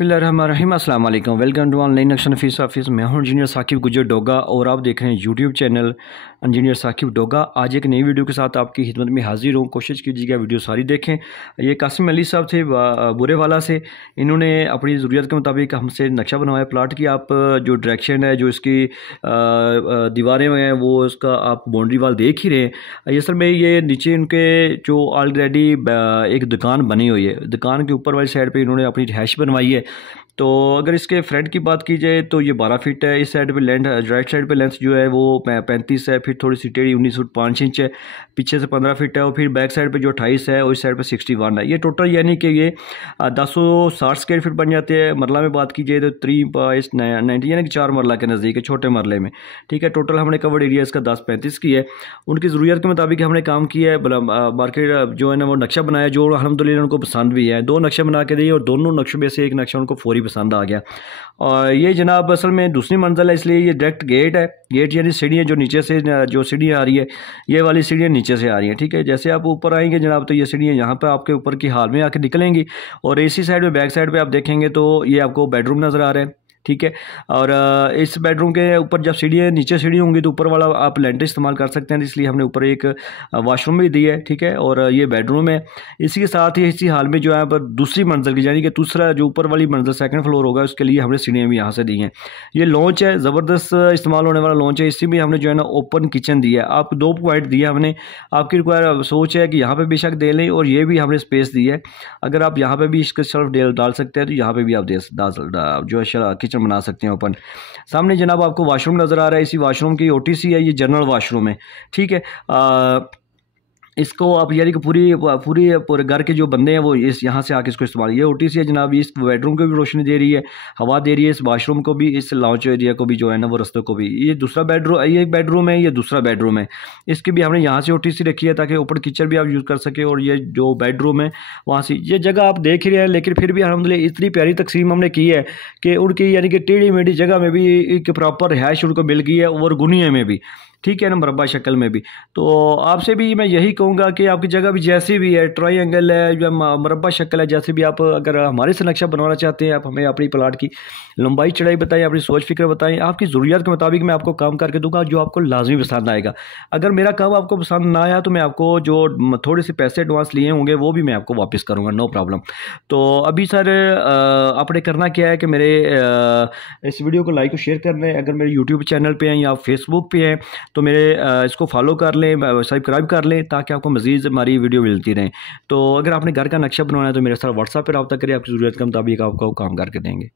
बिस्मिल्लाहिर्रहमानिर्रहीम, अस्सलाम वालेकुम। वेलकम टू ऑनलाइन नक्शा नफीस ऑफिस। मैं हूं इंजीनियर साकिब गुजर डोगा और आप देख रहे हैं YouTube channel engineer Saqib Doga. आज एक नई वीडियो के साथ आपकी खिदमत में हाजिर हूं। कोशिश कीजिएगा वीडियो सारी देखें। ये कासिम अली साहब थे बुरे वाला से। इन्होंने अपनी ज़रूरत के मुताबिक हमसे नक्शा बनवाया प्लाट की। आप जो डायरेक्शन है, जो इसकी दीवारें हैं, वो उसका आप बाउंड्री वाल देख ही रहे हैं। असल में ये नीचे इनके जो ऑलरेडी एक दुकान बनी हुई है, दुकान के ऊपर वाली साइड पे इन्होंने अपनी रिहाइश बनवाई है। तो अगर इसके फ्रंट की बात की जाए तो ये 12 फीट है। इस साइड पे लेंथ, राइट साइड पे लेंथ जो है वो 35 है, फिर थोड़ी सी टेढ़ी 19 फुट 5 इंच है, पीछे से 15 फीट है, और फिर बैक साइड पे जो 28 है और इस साइड पे 61 है। ये टोटल यानी कि ये 1060 स्क्वायर फीट बन जाते हैं। मरला में बात की जाए तो 3/90 यानी कि 4 मरला के नज़दीक है, छोटे मरले में। ठीक है, टोटल हमने कवर्ड एरिया इसका 10-35 की है। उनकी ज़रूरत के मुताबिक हमने काम किया है। मार्केट जो है ना वो नक्शा बनाया जो अल्हम्दुलिल्लाह उनको पसंद भी है। 2 नक्शे बना के दिए और दोनों नक्शों में से एक नक्शा उनको फौरी पसंद आ गया। और ये जनाब असल में दूसरी मंजिल है, इसलिए ये डायरेक्ट गेट है। गेट यानी सीढ़ियाँ जो नीचे से जो सीढ़ियाँ आ रही है, ये वाली सीढ़ियाँ नीचे से आ रही हैं। ठीक है, जैसे आप ऊपर आएंगे जनाब तो ये सीढ़ियाँ यहाँ पर आपके ऊपर की हाल में आके निकलेंगी। और इसी साइड में बैक साइड पे आप देखेंगे तो ये आपको बेडरूम नज़र आ रहे हैं। ठीक है, और इस बेडरूम के ऊपर जब सीढ़ी नीचे सीढ़ी होंगी तो ऊपर वाला आप लेंटर इस्तेमाल कर सकते हैं, इसलिए हमने ऊपर एक वॉशरूम भी दी है। ठीक है, और ये बेडरूम है। इसी के साथ ही इसी हाल में जो है पर दूसरी मंजिल की यानी कि दूसरा जो ऊपर वाली मंजिल सेकंड फ्लोर होगा उसके लिए हमने सीढ़ियाँ भी यहाँ से दी हैं। ये लॉन्च है, ज़बरदस्त इस्तेमाल होने वाला लॉन्च है। इसी में हमने जो है ना ओपन किचन दिया है। आप 2 पॉइंट दिया हमने। आपकी रिक्वायर सोच है कि यहाँ पर बेशक दे लें, और ये भी हमने स्पेस दी है। अगर आप यहाँ पर भी इसका शेल्फ डाल सकते हैं तो यहाँ पर भी आप जो है किचन बना सकते हैं ओपन। सामने जनाब आपको वॉशरूम नज़र आ रहा है। इसी वॉशरूम की ओटीसी है, ये जनरल वॉशरूम है। ठीक है, इसको आप यानी कि पूरे घर के जो बंदे हैं वो इस यहाँ से आके इसको इस्तेमाल। ये ओटीसी है जनाब, इस बेडरूम को भी रोशनी दे रही है, हवा दे रही है, इस वॉशरूम को भी, इस लॉन्च एरिया को भी जो है ना वो रस्तों को भी। ये दूसरा बेडरूम, ये एक बेडरूम है, ये दूसरा बेडरूम है। इसकी भी हमने यहाँ से ओटीसी रखी है ताकि ऊपर किचन भी आप यूज़ कर सके। और ये जो बेडरूम है वहाँ से ये जगह आप देख ही रहे हैं, लेकिन फिर भी अल्हम्दुलिल्लाह इतनी प्यारी तकसीम हमने की है कि उनकी यानी कि टेढ़ी मेढ़ी जगह में भी एक प्रॉपर रिहाइश उनको मिल गई है, और गुनिया में भी। ठीक है ना, मुरब्बा शक्ल में भी। तो आपसे भी मैं यही कहूँगा कि आपकी जगह भी जैसी भी है, ट्रायंगल है या मुरब्बा शक्ल है, जैसे भी आप अगर हमारे से नक्शा बनवाना चाहते हैं, आप हमें अपनी प्लाट की लंबाई चढ़ाई बताएं, अपनी सोच फिक्र बताएं। आपकी ज़रूरियात के मुताबिक मैं आपको काम करके दूंगा जो आपको लाजमी पसंद आएगा। अगर मेरा काम आपको पसंद ना आया तो मैं आपको जो थोड़े से पैसे एडवांस लिए होंगे वो भी मैं आपको वापस करूँगा, नो प्रॉब्लम। तो अभी सर आपने करना क्या है कि मेरे इस वीडियो को लाइक और शेयर करना है। अगर मेरे यूट्यूब चैनल पर हैं या फेसबुक पे हैं तो मेरे इसको फॉलो कर लें, सब्सक्राइब कर लें, ताकि आपको मज़ीद हमारी वीडियो मिलती रहें। तो अगर आपने घर का नक्शा बनवाना है तो मेरे साथ व्हाट्सएप पर रब्ता करें, आपकी ज़रूरत के मुताबिक आपको काम करके देंगे।